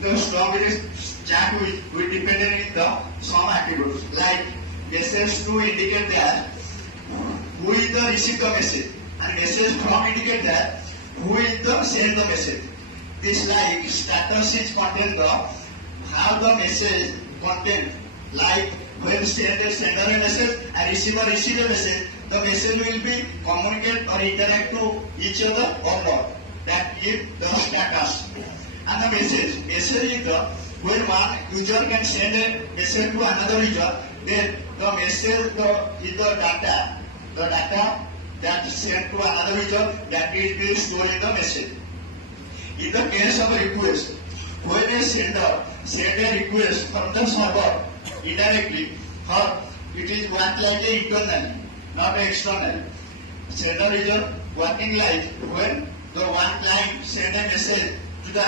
The strong is chat will depend on the some attributes. Like message to indicate that who is the receive the message, and message from indicate that who is the send the message. This like status is contain the have the message content, like when sender a message and receiver receive a message, the message will be communicate or interact to each other or not. That is the status. And the message is the when one user can send a message to another user, then the message is the data that sent to another user, that will be stored in the message. In the case of a request, when a sender send a request from the server indirectly, or it is work like a internal, not external. Sender is working like when the one client send a message